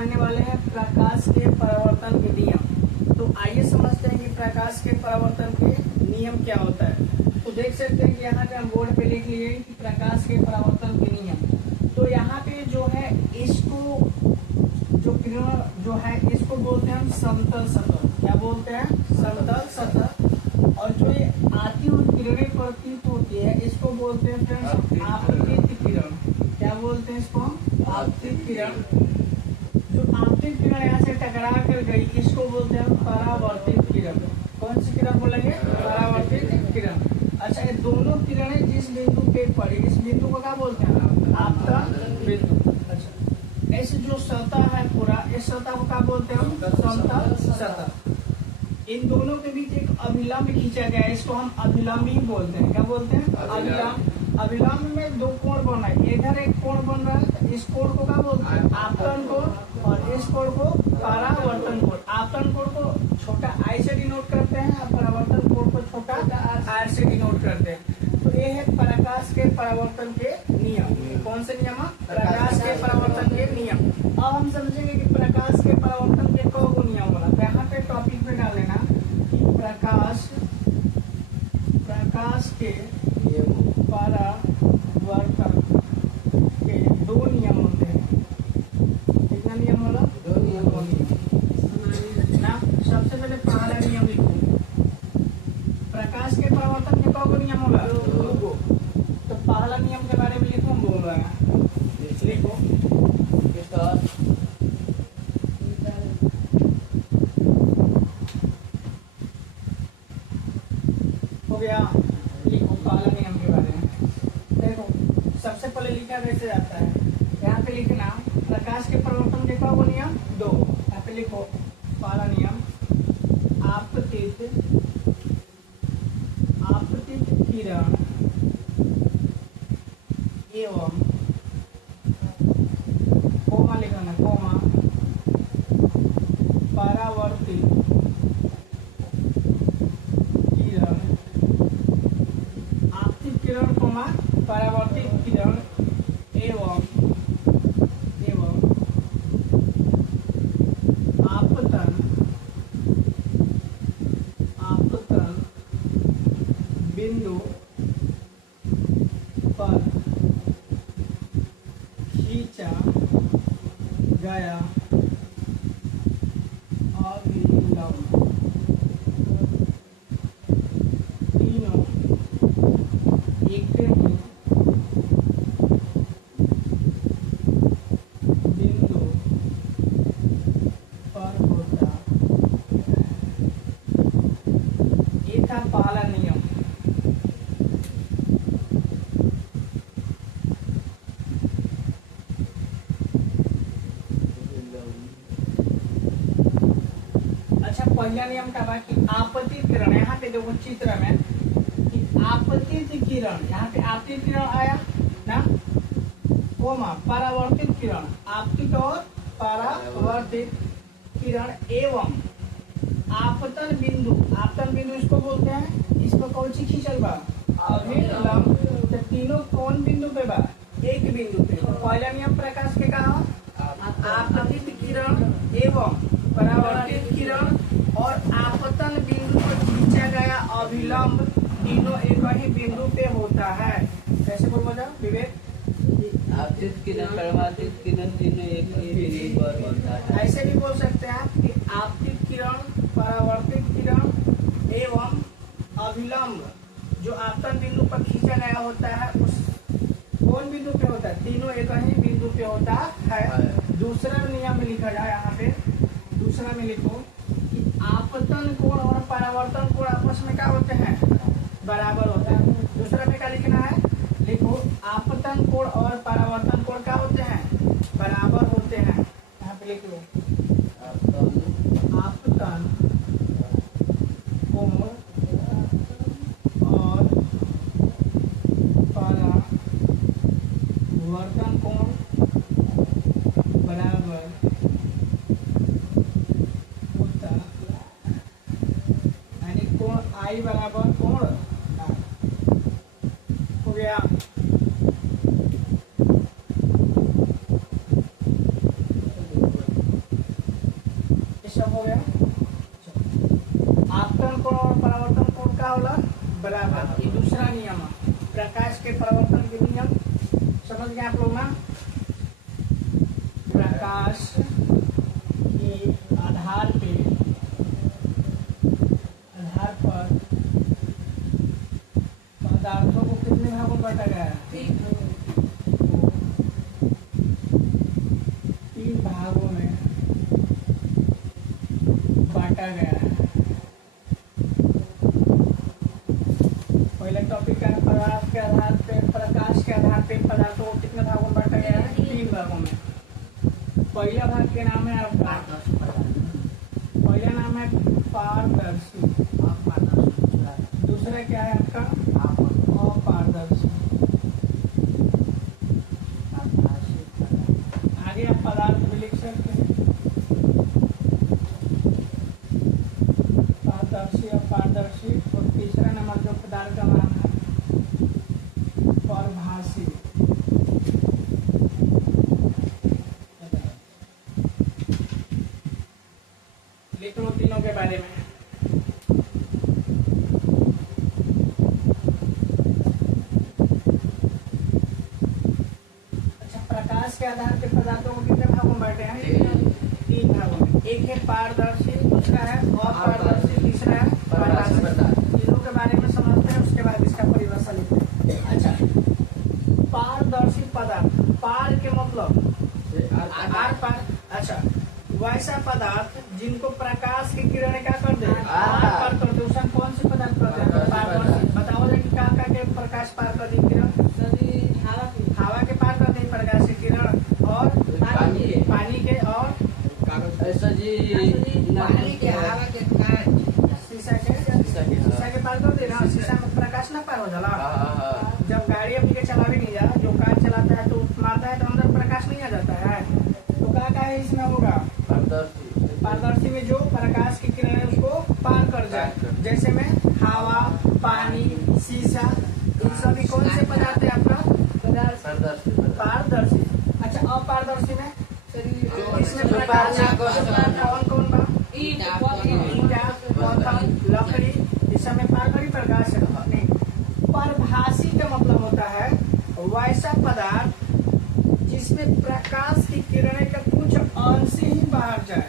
पढ़ने वाले हैं प्रकाश के परावर्तन के नियम। तो आइए समझते हैं कि प्रकाश के परावर्तन के नियम क्या होता है। तो देख सकते हैं कि यहाँ पे हम बोर्ड पे लिख लिए कि प्रकाश के परावर्तन के नियम। तो यहाँ पे जो है इसको जो किरण जो है इसको बोलते हैं हम समतल सतह। क्या बोलते हैं? समतल सतह। और जो ये आती हुई किरणें प्रतीत होती है इसको बोलते हैं फ्रेंड्स आपतित किरण। क्या बोलते हैं इसको? आपतित किरण। जो आपतित किरण यहाँ से टकरा कर गई इसको बोलते हैं परावर्तित किरण। कौन सी किरण बोलेंगे? परावर्तित किरण। अच्छा, ये दोनों किरणें जिस बिंदु पे पड़ी इस बिंदु को क्या बोलते हैं? आपतन बिंदु। अच्छा, ऐसे जो सतह है पूरा इस सतह को क्या बोलते हैं? समतल सतह। इन दोनों के बीच एक अभिलंब खींचा गया है इसको हम अभिलंब ही बोलते हैं। क्या बोलते हैं? अभिलंब। अभिलंब में दो कोण बना है, इधर एक कोण बन रहा है, इस कोण को क्या बोलते हैं? आपतन कोण। और इस कोण को परावर्तन कोण। आपतन कोण को छोटा आई से डिनोट करते हैं और परावर्तन कोण को छोटा आर से डिनोट करते हैं। तो ये है प्रकाश के परावर्तन के नियम। कौन से नियम? प्रकाश के परावर्तन के नियम। अब हम समझेंगे कि प्रकाश के परावर्तन के कौ नियम होला। तो यहाँ पे टॉपिक पे डाल लेना कि प्रकाश के परावर्तन के दो नियम होते हैं। कितना नियम होला? दो नियम। ना सबसे पहले पहला नियम लिखो। प्रकाश के परावर्तन के कौ नियम होगा? दो। तो पहला नियम के बारे में लिखो, हम बोल रहे हैं। लिखो हो गया। लिखो पहला नियम के बारे में। देखो सबसे पहले लिखा कैसे जाता है, यहाँ पे लिखना प्रकाश के परावर्तन के कौ नियम? दो। यहाँ पे लिखो पहला नियम आपतित किरण एवं कोमा लिखना कोमा परावर्तित किरण। आपतित किरण कोमा परावर्तित किरण एवं आपतन बिंदु पर खींचा गया अभिलंब तीनों एक बिंदु पर होता है। ये था पहला नियम। पहला नियम का बाकी आपतित किरण। यहाँ पे देखो चित्र में कि आपतित किरण, यहाँ पे आपतित किरण आया ना, कोमा परावर्तित किरण। आपतित और परावर्तित किरण एवं आपतन बिंदु। आपतन बिंदु इसको बोलते हैं। इसको कौन सी खींचल बा? अभिलंब। तो तीनों कौन बिंदु पे बा? एक बिंदु पे। तो पहला नियम प्रकाश के कहा आपतित किरण एवं परावर्तित किरण और आपतन बिंदु पर खींचा गया अभिलंब तीनों एक ही बिंदु पे होता है। कैसे बोल बजा विवेक? आपतित किरण परावर्तित किरण तीनों एक ही बिंदु पर होता है। ऐसे भी बोल सकते हैं आप कि आपतित किरण परावर्तित किरण एवं अभिलंब जो आपतन बिंदु पर खींचा गया होता है उस कौन बिंदु पे होता है? तीनों एक ही बिंदु पे होता है। दूसरा नियम में लिखा जाए, यहाँ पे दूसरा में लिखो कि आपतन कोण और परावर्तन कोण आपस में क्या होते हैं? बराबर होता है। दूसरा में क्या लिखना है? लिखो आपतन कोण और परावर्तन कोण क्या होते हैं? बराबर होते हैं। यहाँ पे लिख लो आपतन कोण और परावर्तन कोण बराबर होता, यानी कोण आई बराबर कोण आर। हो गया। प्रकाश के परावर्तन के नियम समझ गए आप लोग ना। प्रकाश के आधार पर पदार्थों को कितने भागों में बांटा गया है? 3 भागों में बांटा गया है। पहले टॉपिक का पदार्थ के आधार पे प्रकाश के आधार पे पदार्थों को कितने भागों में बांटा गया है? 3 भागों में। पहला भाग के नाम है आपका पहला नाम है पारदर्शी। दूसरा क्या है आपका? अपारदर्शी। आगे आप पदार्थ भी लिख सकते हैं, पारदर्शी अपारदर्शी। और तीसरा नंबर जो पदार्थ का नाम है परभासी। लिख लो तीनों के बारे में। अच्छा, प्रकाश के आधार पे पदार्थों को कितने भागों में बांटे हैं? 3 भागों में। एक है पारदर्शी, दूसरा है अपारदर्शी, तीसरा है परभासी। तीनों के बारे में समझते हैं, उसके बाद इसका परिभाषा लिखते हैं। अच्छा, पारदर्शी पदार्थ, पार के मतलब आर पार। अच्छा, वैसा पदार्थ जिनको प्रकाश की किरणें क्या कर दे? पार कर दे। उसमें कौन से पदार्थ करते हैं? पारदर्शी। बताओ कि क्या के प्रकाश पार कर दी किरण? हवा के पार कर दी प्रकाश की किरण, और पानी के, और ऐसा जी शीशा के पार कर दे ना। शीशा में प्रकाश ना पार हो जाला। जब गाड़ी अपनी के चला भी नहीं जा, जो कार चलाता है तो मारता है तो अंदर प्रकाश नहीं आ जाता है। तो क्या है इसमें होगा? पारदर्शी में जो प्रकाश की किरण है उसको पार कर जाए। जैसे में हवा, पानी, शीशा, इन सभी कौन से पदार्थ है आपका? पारदर्शी। अच्छा, अपारदर्शी में इसमें प्रकाश कौन कौन बा? ईंटा, पत्थर, लकड़ी, इस समय पार करी प्रकाश नहीं। परभासी का मतलब होता है वैसा पदार्थ जिसमें प्रकाश की किरणें का कुछ अंश ही बाहर जाए,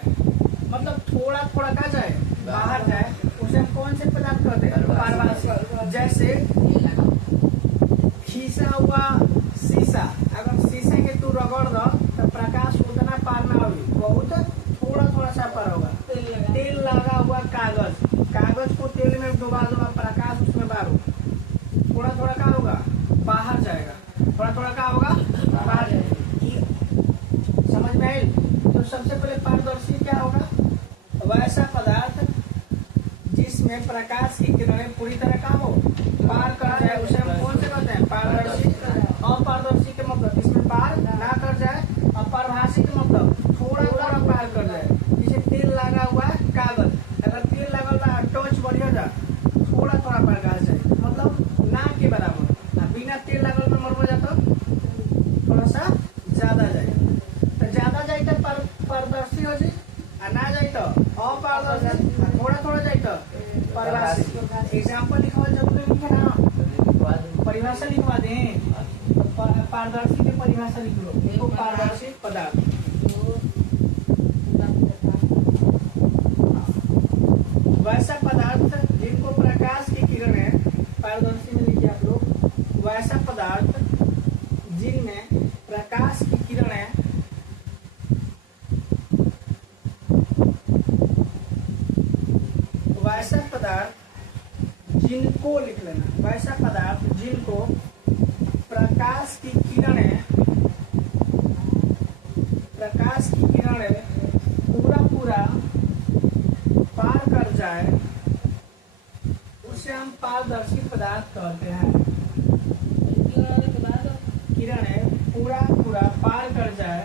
मतलब थोड़ा थोड़ा का जाए बाहर जाए, उसे हम कौन से पदार्थ कहते हैं? पारभासी। जैसे खींचा हुआ शीशा, अगर शीशे के तू रगड़ दो तो प्रकाश उतना पार ना होगी, बहुत थोड़ा थोड़ा सा पार होगा। तेल लगा हुआ कागज, कागज को तेल में डुबा दो, प्रकाश उसमें बाहर होगा, थोड़ा थोड़ा का होगा बाहर जाएगा, थोड़ा थोड़ा का होगा बाहर जाएगा। समझ में आई? तो सबसे पहले पारदर्शी क्या होगा? वैसा पदार्थ जिसमें प्रकाश की किरणें पूरी तरह का हो पार कर जाए, उसे हम कौन से कहते हैं? पारदर्शी। अपारदर्शी के मतलब जिसमें पार ना कर जाए। अपारभासी के मतलब थोड़ा थोड़ा पार कर जाए। जैसे तेल लगा हुआ है कागज, अगर तेल लगा हुआ टॉर्च बढ़िया जा, थोड़ा थोड़ा प्रकाश जाए, मतलब ना के बराबर। बिना तेल लगल में मर जाता थोड़ा सा ज्यादा जाए, तो ज्यादा जाए तो पारदर्शी हो जाए, ना जाए तो अपारदर्शी, थोड़ा थोड़ा जाए तो परभासी। एग्जाम्पल लिखवा जरूरी लिखे ना, परिभाषा लिखवा दें। पारदर्शी की परिभाषा लिख लो। देखो, पारदर्शी पदार्थ वैसा पदार्थ जिनको प्रकाश की किरणें, पारदर्शी में लिखिए आप लोग, वैसा पदार्थ जिनमें प्रकाश की किरणें वैसा पदार्थ जिनको लिख लेना, वैसा पदार्थ जिनको प्रकाश की किरणें पूरा पार कर जाए, उसे हम पारदर्शी पदार्थ कहते हैं। किरणें पूरा पार कर जाए,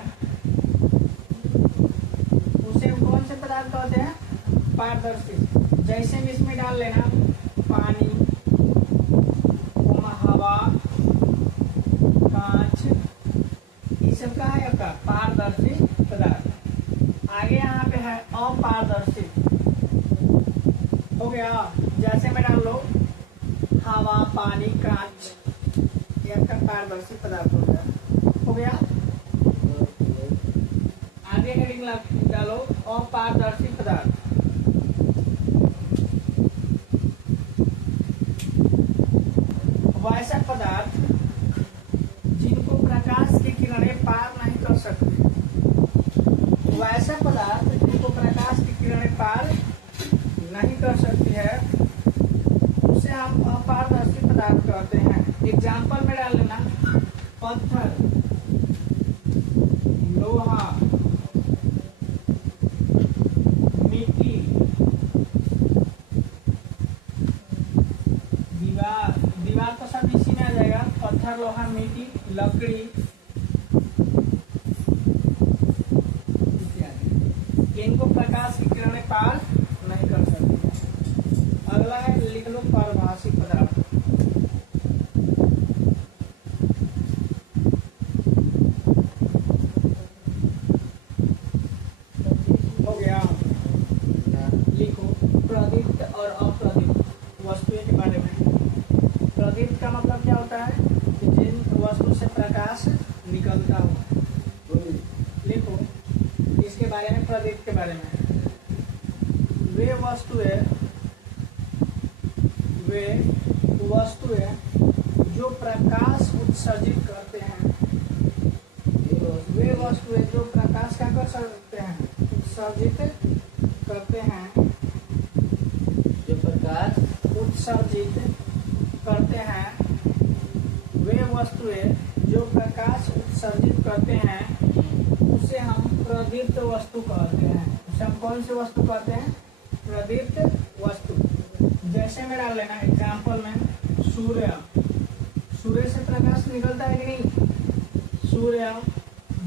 उसे हम कौन से पदार्थ कहते हैं? पारदर्शी। जैसे में इसमें डाल लेना पानी, हवा, कांच, ये सब का है आपका पारदर्शी पदार्थ। आगे यहाँ पे है अपारदर्शी, हो गया। जैसे में डाल लो हवा, पानी, कांच, पारदर्शी पदार्थ हो गया। हो गया। आगे हेडिंग डालो अपारदर्शी पदार्थ। वैसा पदार्थ जिनको प्रकाश की किरणें पार नहीं कर सकती। वैसा पदार्थ जिनको प्रकाश की किरणें पार नहीं कर सकती है उसे हम अपारदर्शी पदार्थ कहते हैं। एग्जाम्पल में डाल लेना पत्थर, लोहा, मिट्टी, दीवार। दीवार तो सब इसी में आ जाएगा, पत्थर, लोहा, मिट्टी, लकड़ी इत्यादि। इनको प्रकाश की किरणें पार नहीं कर सकती। अगला है लिख लो पारभासी पदार्थ। हो गया। लिखो प्रदीप्त और अप्रदीप्त वस्तुओं के बारे में। प्रदीप्त का मतलब क्या होता है कि जिन वस्तु से प्रकाश निकलता हो। लिखो इसके बारे में, प्रदीप्त के बारे में। वे वस्तुएं जो प्रकाश उत्सर्जित करते हैं। वे वस्तुएं जो प्रकाश क्या कर सकते हैं, उत्सर्जित करते हैं। जो प्रकाश उत्सर्जित करते हैं। वे वस्तुएं जो प्रकाश उत्सर्जित करते हैं उसे हम प्रदीप्त वस्तु कहते हैं। उसे हम कौन सी वस्तु कहते हैं, प्रदीप्त वस्तु। जैसे में डाल लेना एग्जाम्पल में सूर्य। सूर्य से प्रकाश निकलता है कि नहीं, सूर्य,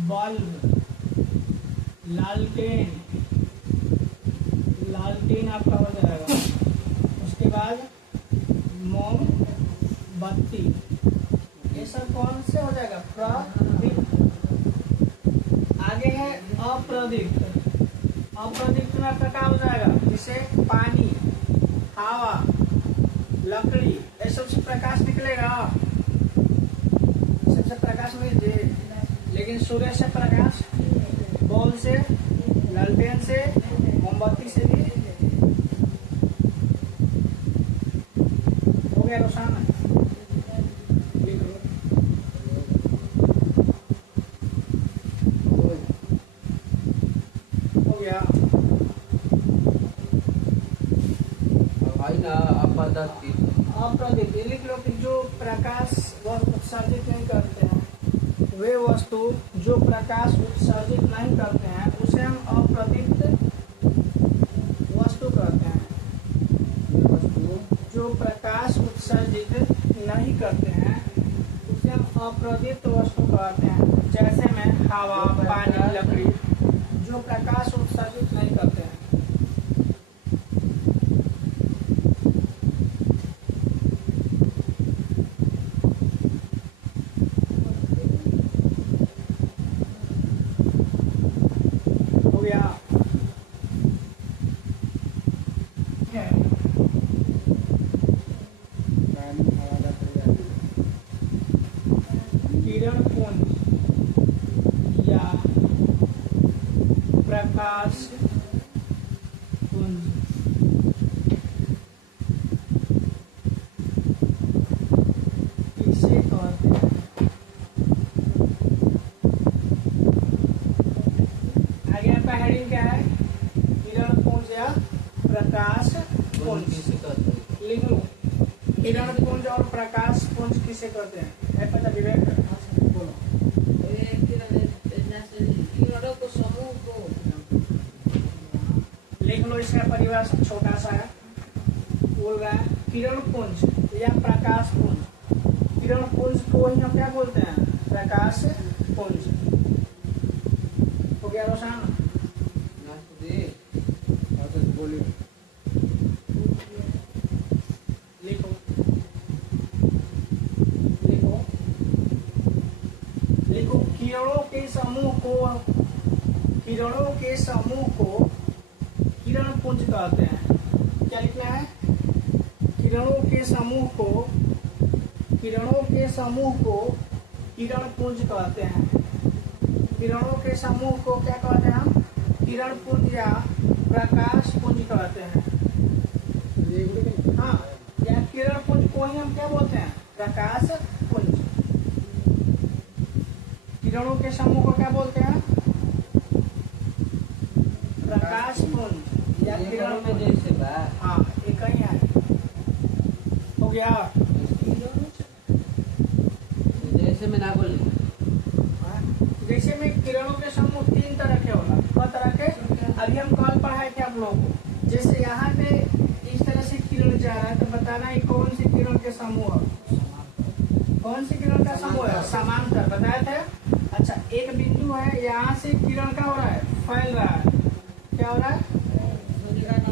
बल्ब, लालटेन, लालटेन आपका हो जाएगा। उसके बाद मोमबत्ती, ये सब कौन से हो जाएगा, प्रदीप्त। आगे है अप्रदीप्त। अप्रदीप्त में आपका क्या हो जाएगा, जिसे पानी, हवा, लकड़ी, ये सबसे प्रकाश निकलेगा, सबसे प्रकाश मिल जाए। लेकिन सूर्य से प्रकाश, बॉल से, लालटेन से, मोमबत्ती से भी हो गया। रोशन हो गया। भाई ना अप्रदीप्त लिख लो कि जो प्रकाश उत्सर्जित नहीं करते हैं। वे वस्तु जो प्रकाश उत्सर्जित नहीं करते हैं उसे हम अप्रदीप्त वस्तु कहते हैं। वस्तु जो प्रकाश उत्सर्जित नहीं करते हैं उसे हम अप्रदीप्त वस्तु कहते हैं। जैसे में हवा, पानी, लकड़ी जो प्रकाश उत्सर्जित नहीं करते हैं। हो गया। किरण पुंज या प्रकाश पुंज इसे कहते हैं। आगे आपका हेडिंग क्या है, किरण पुंज या प्रकाश पुंज। लिख लो किरण पुंज और प्रकाश पुंज किसे कहते हैं। पता विवेक बोलो। लिख लो इसका परिवार छोटा सा है। बोल रहा है किरण पुंज या प्रकाश पुंज। किरण पुंज को ही हम क्या बोलते हैं, प्रकाश पुंज। हो गया रोशन। बोलिए लिखो लिखो लिखो किरणों के समूह को किरण पुंज कहते हैं। क्या लिखना है, किरणों के समूह को किरणों के समूह को किरण पुंज कहते हैं। किरणों के समूह को क्या कहते हैं हम? किरण पुंज या प्रकाश पुंज कहते हैं। हाँ, या किरण पुंज को ही हम क्या बोलते हैं? प्रकाश पुंज। किरणों के समूह को क्या बोलते हैं? प्रकाश पुंज या किरण पुंज। जैसे बा हाँ, एक ही है। हो गया? जैसे मैं ना बोल जैसे में किरणों के समूह 3 तरह के होला। कई तरह के? अभी हम कल पढ़ाए थे आप लोगों को। जैसे यहाँ पे इस तरह से किरण जा रहा है तो बताना है कौन सी किरण के समूह है। कौन सी किरण का समूह है? समांतर बताए थे। अच्छा, एक बिंदु है, यहाँ से किरण का हो रहा है, फैल रहा है। क्या हो रहा है?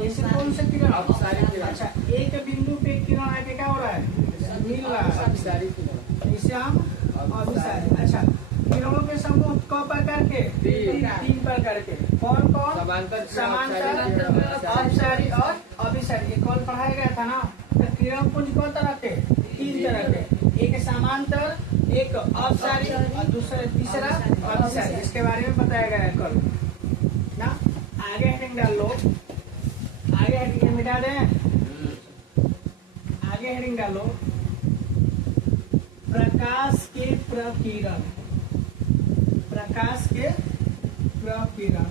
ये से कौन सा किरण? अच्छा, एक बिंदु पे किरण आके क्या हो रहा है? मिल रहा है। इसे हम अभिसारी। अच्छा, किरणों के समूह कौ प्रकार के? 3 प्रकार के। कौन कौन? समांतर, अपसारी और अभिसारी। ये कल पढ़ाया गया था ना। तो किरण पुंज कौ तरह के? 3 तरह के। एक समांतर, एक अपसारी और तीसरा अभिसारी। इसके बारे में बताया गया है कल ना। आगे हेडिंग डाल लो। आगे हेडिंग मिटा दें। आगे हेडिंग डालो, प्रकाश के प्रकीरण। प्रकाश के प्रकीरण।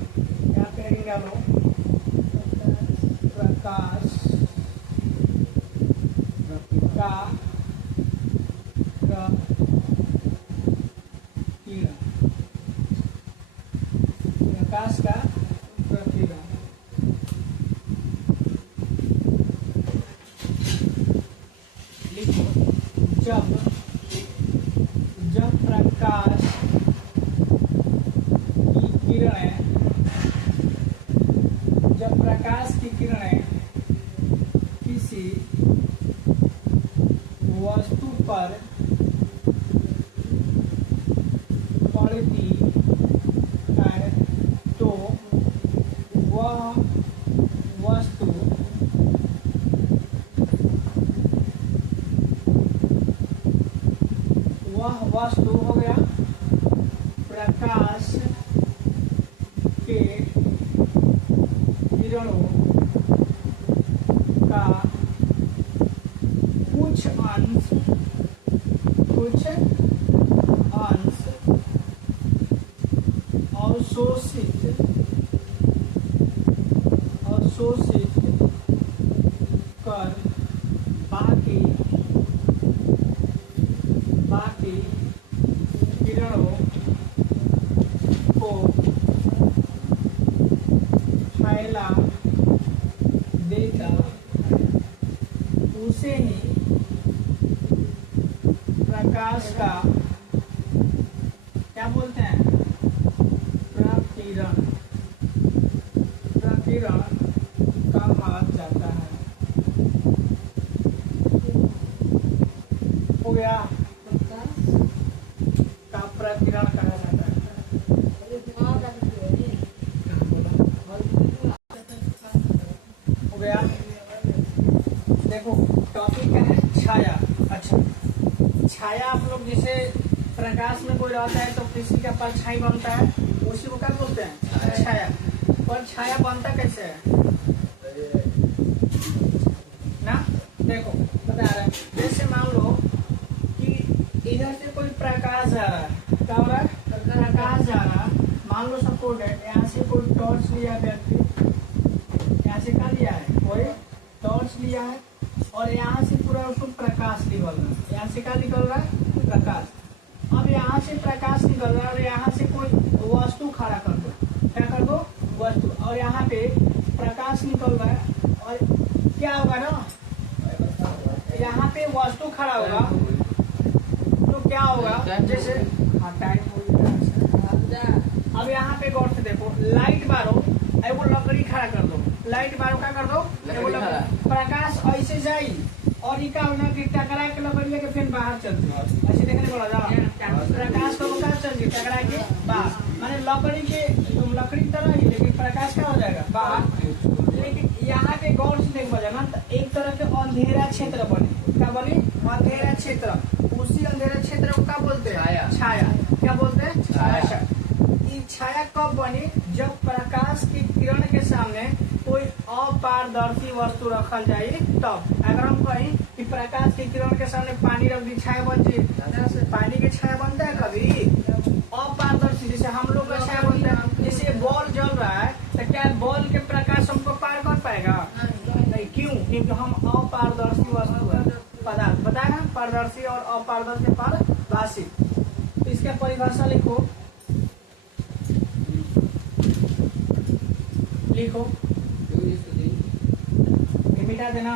क्या हेडिंग डालो? प्रकाश का प्रकीरण। प्रकाश का प्रकीरण। लिखो, जब प्रकाश की किरणें, जब प्रकाश की किरणें किसी वस्तु पर पड़ती है तो वह वस्तु हो गया प्रकाश के किरणों का कुछ अंश अवशोषित कर बाकी किरणों को फैला देता, उसे ही प्रकाश का क्या बोलते हैं? प्रकीरण। प्रकीरण कहा जाता है। हो गया? का प्रकीरण कहा जाता है। हो गया? देखो, टॉपिक क्या है? छाया। अच्छा, छाया आप लोग जैसे प्रकाश में कोई रहता है तो किसी का परछाई बनता है, उसी को क्या बोलते हैं? छाया। पर छाया बनता कैसे है ना? देखो बता रहे हैं। जैसे मान लो कि इधर से कोई प्रकाश जा रहा है। क्या हो रहा है? प्रकाश जा रहा है। मान लो सपोज है, यहाँ से कोई टॉर्च लिया व्यक्ति, यहाँ से क्या लिया है? कोई टॉर्च लिया है और यहाँ से पूरा उसको प्रकाश निकल रहा है। यहाँ से क्या निकल रहा है? प्रकाश। अब यहाँ से प्रकाश निकल रहा है और यहाँ से कोई वस्तु खड़ा कर दो। क्या कर दो? वस्तु। और यहाँ पे प्रकाश निकल रहा है और क्या होगा ना, यहाँ पे वस्तु खड़ा होगा तो क्या होगा? जैसे हाँ, टाइम हो गया। अब यहाँ पे गौर से देखो, लाइट मारो, एगो लकड़ी खड़ा कर दो। लाइट मारो, क्या कर दो? एगो प्रकाश ऐसे जाई और ये क्या होना कि टकरा के लकड़ी लेके फिर बाहर चलती है। ऐसे देखने को लगा प्रकाश को क्या चल गई? टकरा के बाहर। माने लकड़ी के तुम लकड़ी तरह ही, लेकिन प्रकाश क्या हो जाएगा? बाहर। लेकिन यहाँ पे गौर से देख बजा ना, तो एक तरह के अंधेरा क्षेत्र बने। क्या बने? अंधेरा क्षेत्र। छाया। क्या बोलते हैं? छाया। ये छाया कब बनी? जब प्रकाश की किरण के सामने कोई अपारदर्शी वस्तु रखल जाए तब। अगर हम कहीं कि प्रकाश की किरण के सामने पानी रख दी, छाया बन जाए। पानी की छाया बनता है कभी? अपारदर्शी, जैसे हम लोग का छाया बनता है। जैसे बॉल जल रहा है तो क्या बॉल के प्रकाश हमको पार कर पाएगा? नहीं। क्यों? क्योंकि हम अपारदर्शी वस्तु है, पदार्थ। बताया ना, पारदर्शी और अपारदर्शी पारभासी। तो इसका परिभाषा लिखो, लिखो, ये मिटा देना।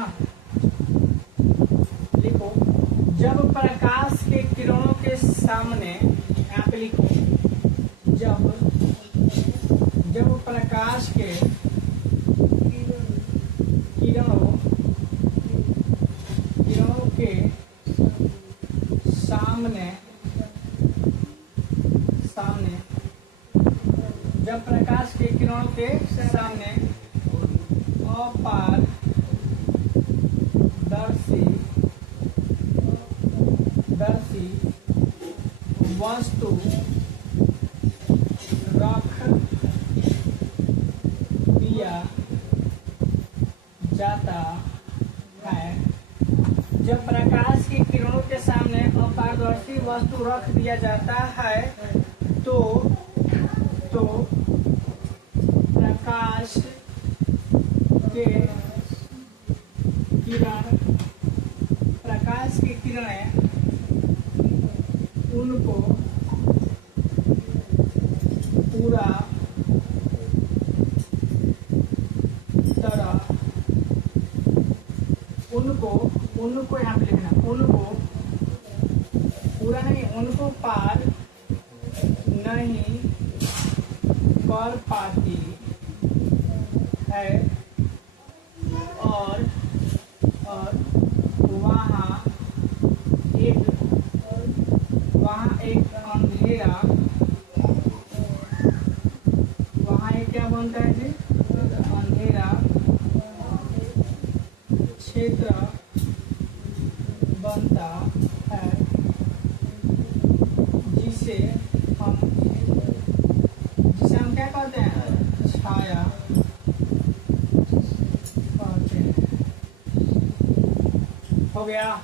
लिखो, जब प्रकाश के किरणों के सामने, यहाँ पे लिखो, जब प्रकाश के किरणों के सामने जब प्रकाश के किरणों के सामने अपारदर्शी वस्तु रख दिया जाता है। जब प्रकाश की किरणों के सामने अपारदर्शी वस्तु रख दिया जाता है तो प्रकाश की किरणें उनको पूरा तरह उनको यहाँ पे लिखना, उनको पूरा नहीं, उनको पार नहीं कर पाती है और वहाँ एक अंधेरा, वहाँ एक क्या बनता है जी? अंधेरा क्षेत्र बनता है जिसे हम क्या कहते हैं? छाया कहते हैं। हो गया।